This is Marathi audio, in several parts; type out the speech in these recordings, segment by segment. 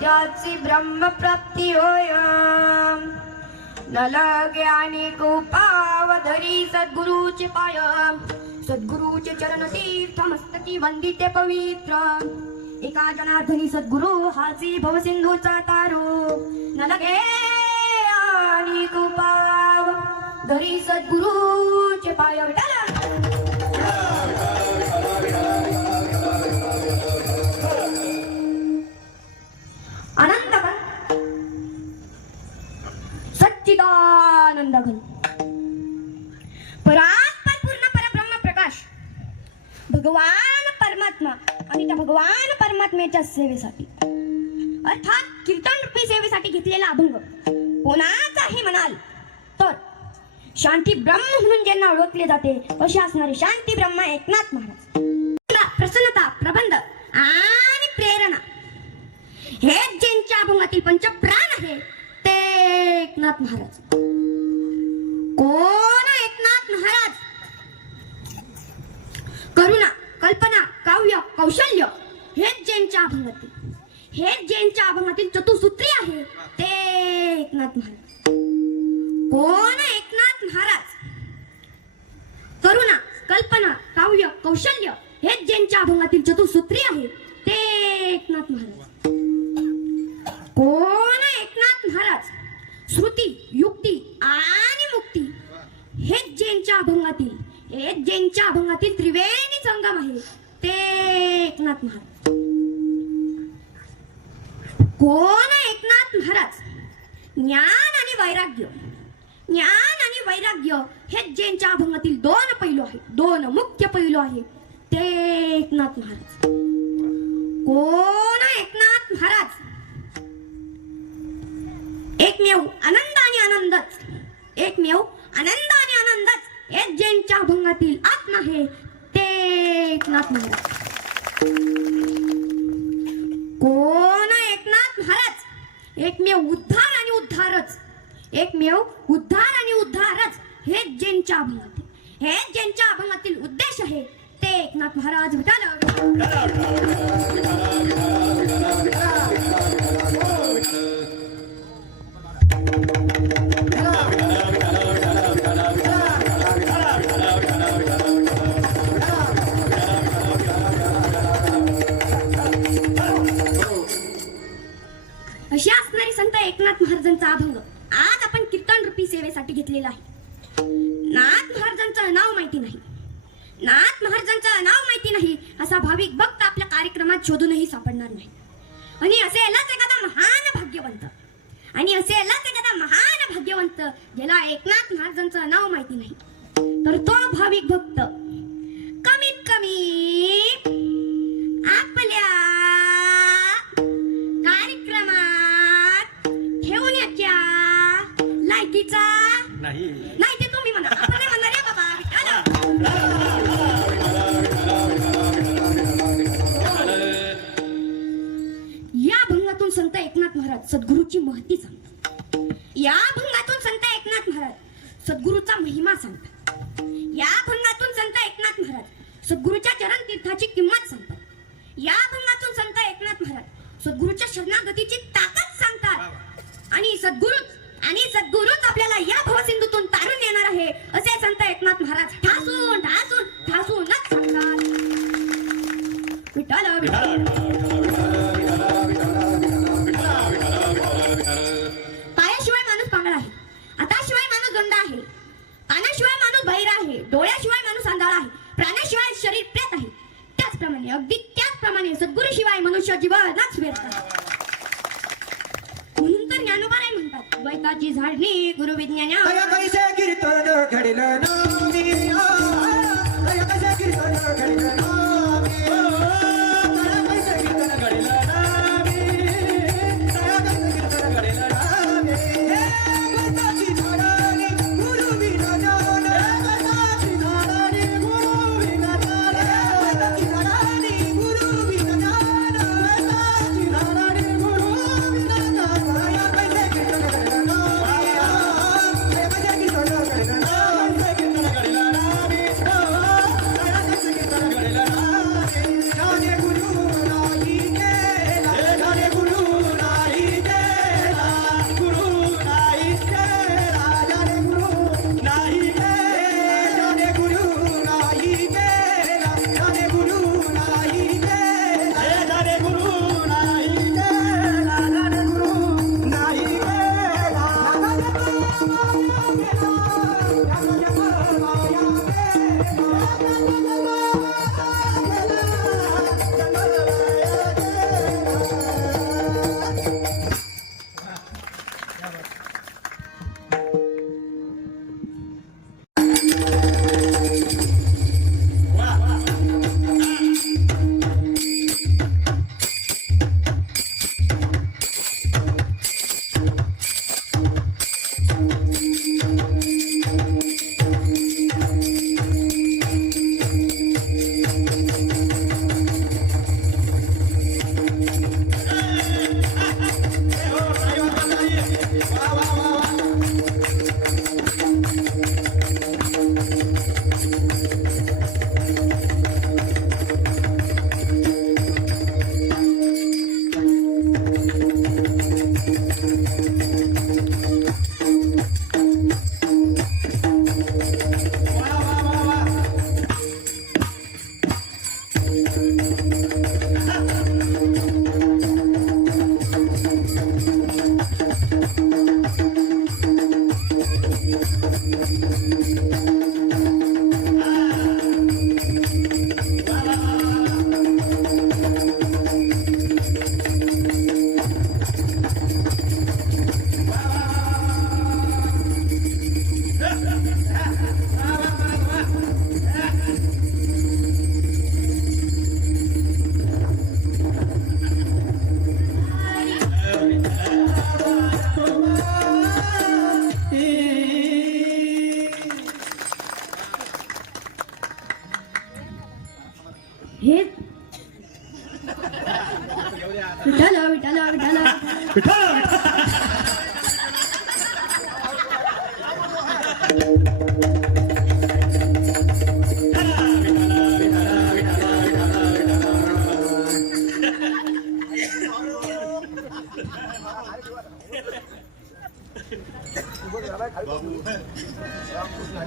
त्याची ब्रह्मप्राप्ती होय. नल ज्ञानी गोपावधरी सद्गुरूचे पाय. सद्गुरूचे चरण तीर्थ मस्तकी वंदिते पवित्र. एका जनार्दनी सद्गुरु हाची भवसिंधूचा तारो. नल घे आणि गोपाव धरी सद्गुरूचे पाय विटाला म्हणाल. तर शांती ब्रह्म म्हणून ज्यांना ओळखले जाते अशी असणारे शांती ब्रह्म एकनाथ महाराज. प्रसन्नता प्रबंध आणि प्रेरणा हे ज्यांच्या अभंगातील पंचप्राण आहे ते एकनाथ महाराज. कोण एकनाथ महाराज? करुणा कल्पना काव्य कौशल्य हे ज्यांच्या अभंगातील हे ज्यांच्या अभंगातील चतुसूत्री आहे ते एकनाथ महाराज. कोण एकनाथ महाराज. करुणा कल्पना काव्य कौशल्य हेच ज्यांच्या अभंगातील चतुसूत्री आहे ते एकनाथ महाराज. कोण एकनाथ महाराज. श्रुती युक्ती आणि मुक्ती हे ज्यांच्या अभंगातील हे ज्यांच्या अभंगातील त्रिवेणी संगम आहे ते एकनाथ महाराज. कोण एकनाथ महाराज. ज्ञान आणि वैराग्य. ज्ञान आणि वैराग्य हे ज्यांच्या अभंगातील दोन पैलू आहेत. दोन मुख्य पैलू आहे. ते एकनाथ महाराज. कोण एकनाथ महाराज? एकमेव आनंद आणि आनंदच. एकमेव आनंद आणि आनंदच हे ज्यांच्या अभंगातील आत्मा आहे ते एकनाथ महाराज. कोण एकनाथ महाराज? एकमेव नाथ महाराजांचं नाव माहिती नाही असा भाविक भक्त आपल्या कार्यक्रमात शोधूनही सापडणार नाही. आणि असेलच एखादा महान भाग्यवंत आणि असेलच एखादा महान भाग्यवंत ज्याला एकनाथ महाराजांचं नाव माहिती नाही तर तो भाविक भक्त कमीत कमी आपल्या कार्यक्रमात ठेवण्याच्या लायकीचा नाही. नाही ते तुम्ही म्हणा. आपण नाही म्हणणार बाबा महाराज सद्गुरूची महती सांगतात. या भंगातून संत एकनाथ महाराज सद्गुरूचा महिमा सांगतात. या भंगातून संत एकनाथ महाराज सद्गुरूच्या चरण तीर्थाची किंमत सांगतात. या भंगातून संत एकनाथ महाराज सद्गुरूच्या शरणागतीची ताकद सांगतात. आणि सद्गुरू प्राणाशिवाय शरीर प्रेत आहे त्याचप्रमाणे अगदी त्याचप्रमाणे सद्गुरु शिवाय मनुष्य जीवनाच व्यर्थ म्हणून तर ज्ञानोबाराय म्हणतात द्वैताची झाडणी गुरु विज्ञान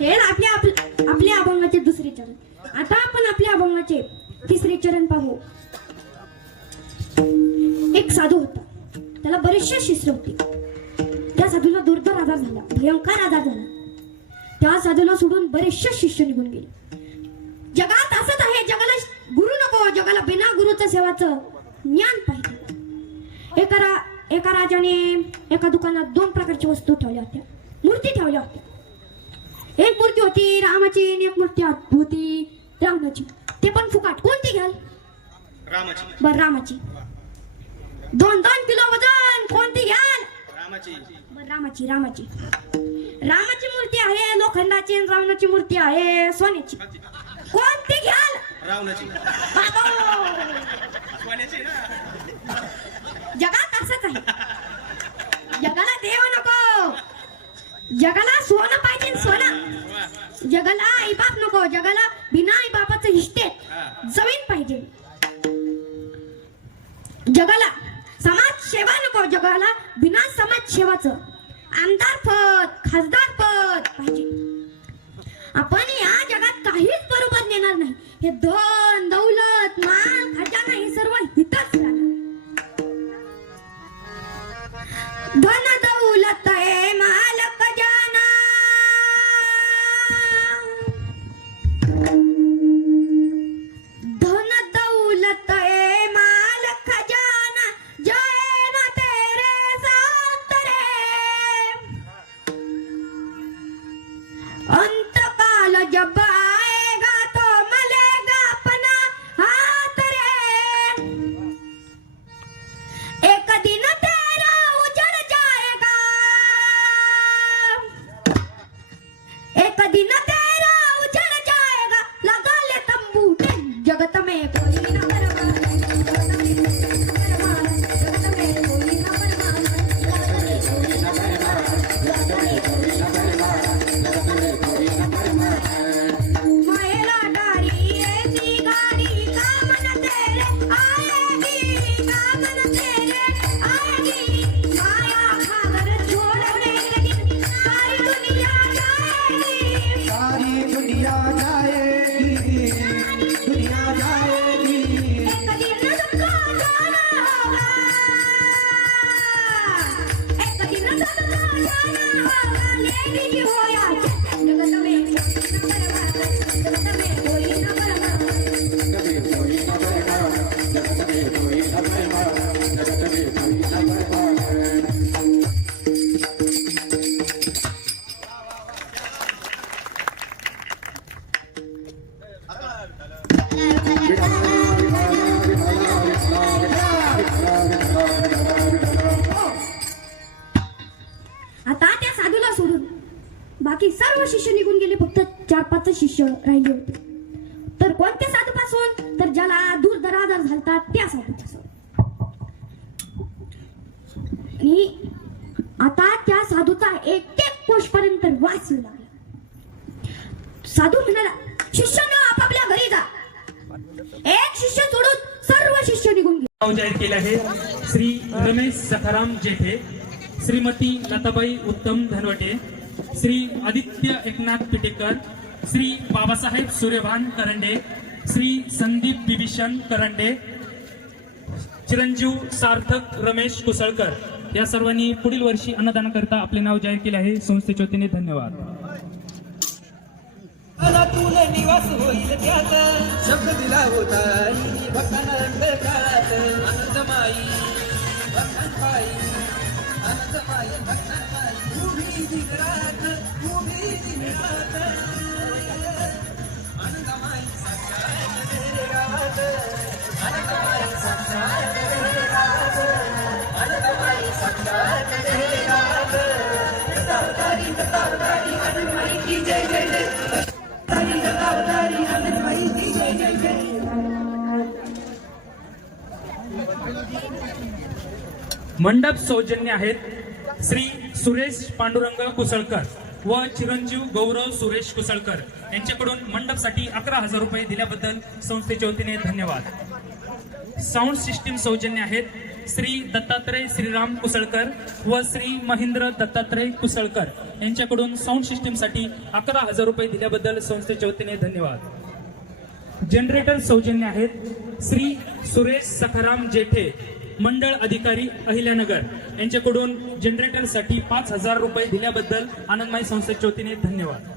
हे ना आपल्या आप- आपल्या अभंगाचे दुसरे चरण. आता आपण आपल्या अभंगाचे तिसरे चरण पाहू. एक साधू त्याला बरेचसे शिष्य होते. त्या साधूला दुर्धर आजार झाला भयंकर आजार झाला. त्या साधूला सोडून बरेचसे शिष्य निघून गेले. जगात असंच आहे जगाला गुरु नको जगाला बिना गुरुचं सेवाचं ज्ञान पाहिजे. एका रा एका राजाने एका दुकानात दोन प्रकारची वस्तू ठेवल्या होत्या. मूर्ती ठेवल्या होत्या. एक मूर्ती होती रामाची आणि एक मूर्ती होती रावणाची ते पण फुकाट. कोणती घ्याल? रामाची. बर रामाची. दोन दोन किलो वजन. कोणती घ्याल? रामाची. बर रामाची रामाची. रामाची मूर्ती आहे लोखंडाची आणि रावणाची मूर्ती आहे सोन्याची. कोणती घ्याल? रावणाची. बाबो! सोन्याची ना. जगात असंच आहे. जगाला देव नको. जगाला सोनं पाहिजे सोनं. जगाला आई बाप नको. जगाला बिना आई बापाचं हिस्टे जमीन पाहिजे. जगाला जगाला बिना समाज सेवाचं आमदार पद खासदार पद पाहिजे. आपण या जगात काहीच बरोबर नेणार नाही. हे धन दौलत तेरे आता त्या साधूला सोडून बाकी सर्व शिष्य निघून गेले फक्त चार पाच शिष्य राहिले होते. तर कोणत्या साधूपासून? तर ज्याला दूर दराजार झालतात त्या साधूपासून. आणि आता त्या साधूचा एक एक कोश पर्यंत वास लागला. साधू म्हणाला शिष्यानं आपापल्या घरी जा. एक शिष्य सोडून सर्व शिष्य निघून गेले. जाहीर केले आहे. श्री रमेश सखाराम जेठे. श्रीमती लताबाई उत्तम धनवटे श्री आदित्य एकनाथ पिटेकर श्री बाबासाहेब सूर्यभान करंडे श्री संदीप बिभीषण करंडे चिरंजीव सार्थक रमेश कुसळकर. या सर्वांनी पुढील वर्षी अन्नदानाकरिता आपले नाव जाहीर केले आहे. संस्थेच्या वतीने धन्यवाद. तुला निवास होईल त्यात. शब्द दिला होता आई भक्तांना रंग काळात आनंदमाई भक्तांपाई आनंदमाई भक्तांपाई उभी दिगरात उभी दिगरात आनंदमाई साक्षात तेरे गावात आनंदमाई साक्षात तेरे गावात आनंदमाई साक्षात तेरे मंडप सौजन्य आहेत श्री सुरेश पांडुरंग कुसळकर व चिरंजीव गौरव सुरेश कुसळकर. यांच्याकडून मंडपसाठी अकरा हजार रुपये दिल्याबद्दल संस्थेच्या वतीने धन्यवाद. साऊंड सिस्टीम सौजन्य आहेत श्री दत्तात्रय श्रीराम कुसळकर व श्री महेंद्र दत्तात्रय कुसळकर. यांच्याकडून साऊंड सिस्टीमसाठी अकरा हजार रुपये दिल्याबद्दल संस्थेच्या वतीने धन्यवाद. जनरेटर सौजन्य आहेत श्री सुरेश सखाराम जेठे मंडळ अधिकारी अहिल्यानगर यांच्याकडून जनरेटरसाठी पाच हजार रुपये दिल्याबद्दल आनंदमाई संस्थेच्या वतीने धन्यवाद.